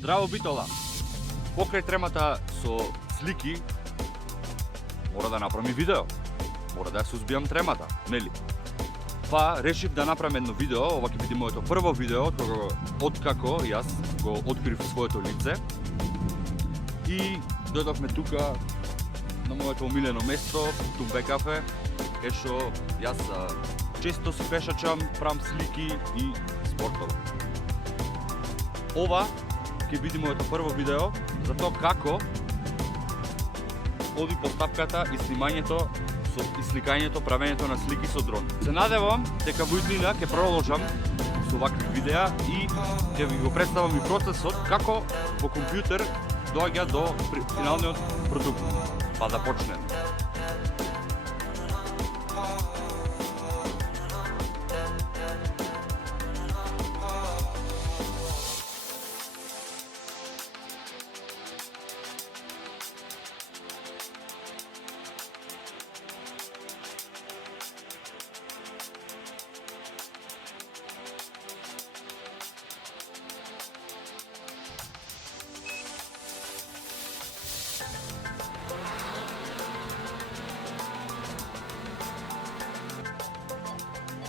Здраво битола! Покрај тремата со слики, мора да направим видео. Мора да ја сузбијам тремата, нели? Па решив да направам едно видео, ова ќе биде моето прво видео откако јас го открив своето лице. И дојдовме тука на моето омилено место, Тумбе кафе, кај што јас често си пешачам, правам слики и спортово. Ова ќе биде моето прво видео за тоа како оди постапката и снимањето и сликањето, правењето на слики со дрон. Се надевам дека во иднина ќе продолжам со вакви видеа и ќе ви го представам и процесот како во компјутер доаѓа до финалниот продукт. Па да почнеме.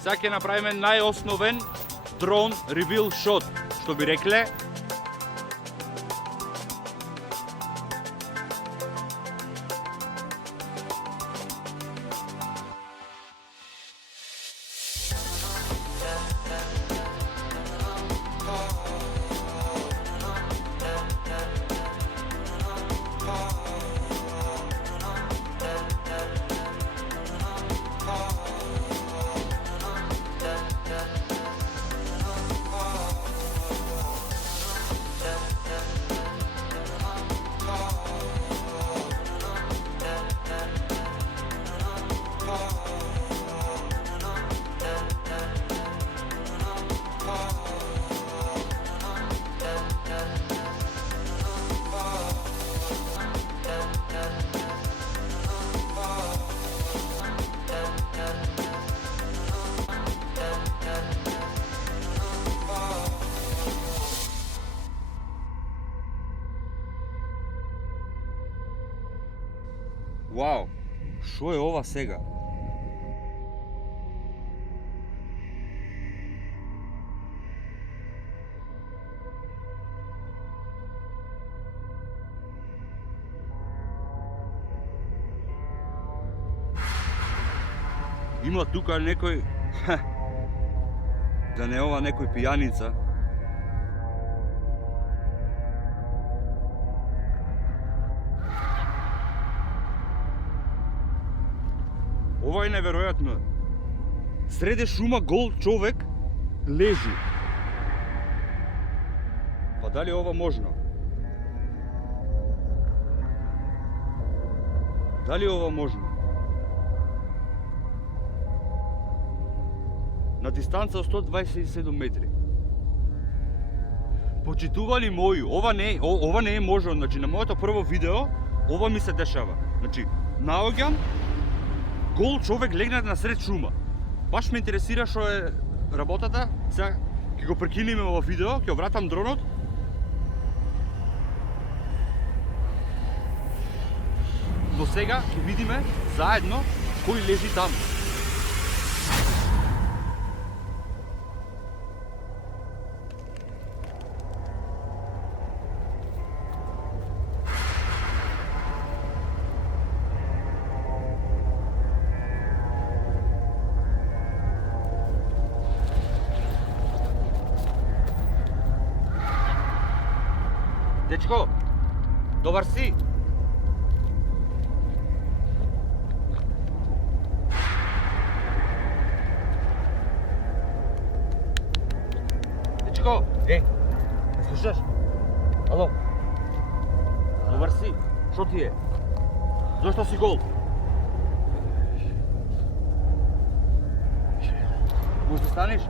Сега ќе направиме најосновен дрон ревил шот, што би рекле. Вау, шо е ова сега? Има тука некој... Да не ова некој пијаница. Ова е неверојатно. Среде шума гол човек лежи. Па дали ова можно? Дали ова можно? На дистанца од 127 метри. Почитували мои, ова не е можно. Значи на моето прво видео ова ми се дешава. Значи наоѓам гол човек легнат на сред шума. Баш ме интересира што е работата. Сега ќе го прекинеме ова видео, ќе вратам дронот. Но сега ќе видиме заедно кој лежи таму. Дечко, добар си? Дечко, ме слушаш? Ало? Добар си? Шо ти е? Зошто си гол? Може да станеш?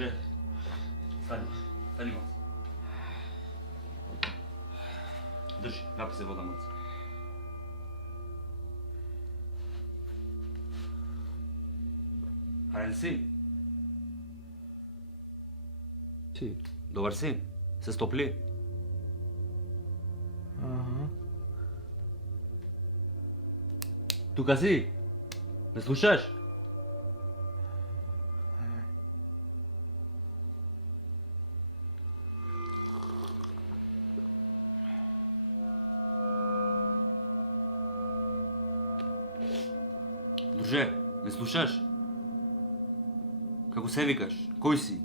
Друже, стани. Стани малце. Држи, напи се вода малце. Харен си? Си. Добар си? Се стопли? Ага. Тука си? Ме слушаш? Друже, ме слушаш? Како се викаш? Кој си?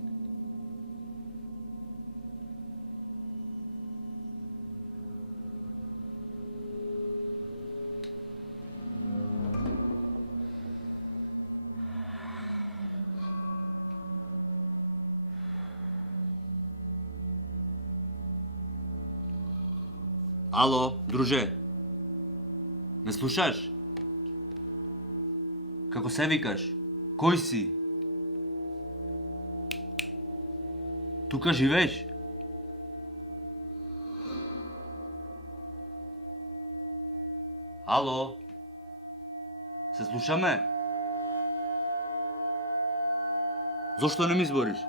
Ало, друже. Ме слушаш? Како се викаш? Кој си? Тука живееш? Ало? Се слушаме? Зошто не ми збориш?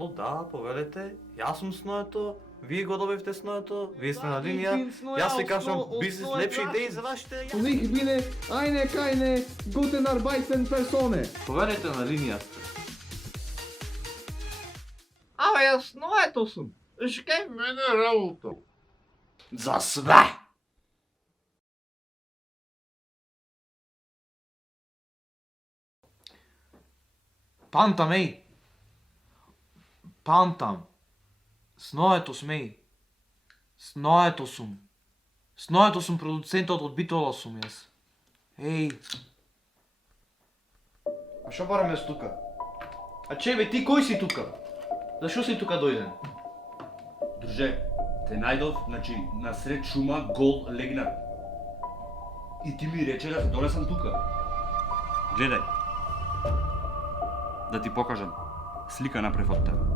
Ало, да, повелете. Јас сум Сноето, вие го добивте Сноето, вие сте на линија. Јас се кажам бизнес лепши идеи за вашите. Und ich bin keine guten Arbeiten Person. Повелете на линија. Абе, јас Сноето сум. Шкај мене работа. За све! Пантам, еј. Пантам. Сноето сме. Сноето сум. Сноето сум продуцентот од Битола сум јас. Еј. А шо бараме јас тука? А чебе, ти кој си тука? Зашо си тука дојден? Друже, те најдов, значи, насред шума гол легнар. И ти ми рече да се донесам тука. Гледај. Да ти покажам. Слика направив од тебе.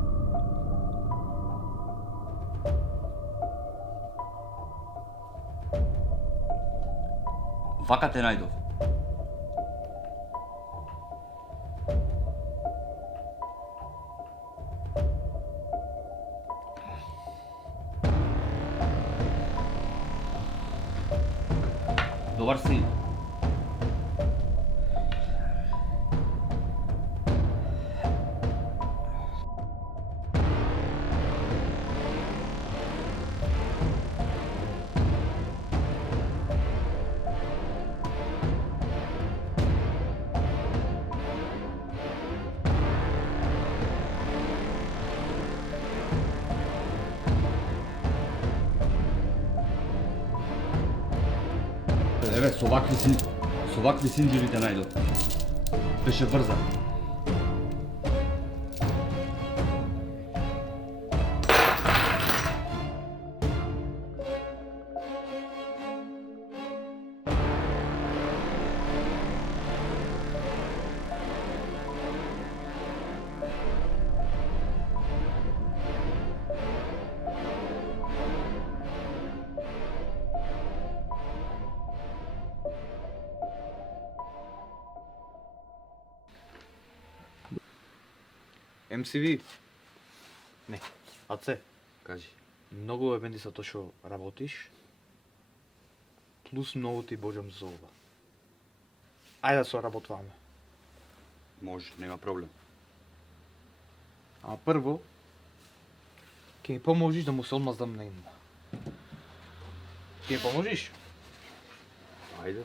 Вака те најдов. Добар си. Еве, со вакви синџири те најдов. Беше брза. MCV. Не, Аце, Кажи. многу е бенди за тоа што работиш. Плюс многу ти божам за ова. Ајде да соработваме. Може, нема проблем. А прво, ќе ми поможиш да му се одмаздам на име. Ќе ми поможиш? Ајде.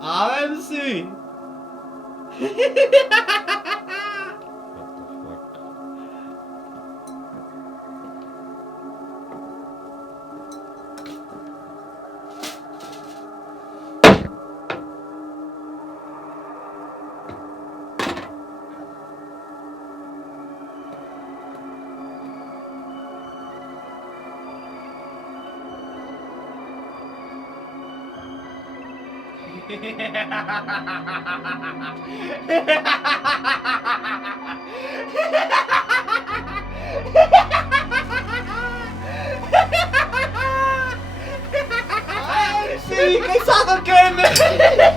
Haber misin? Ay, sí, ¿qué saco que me?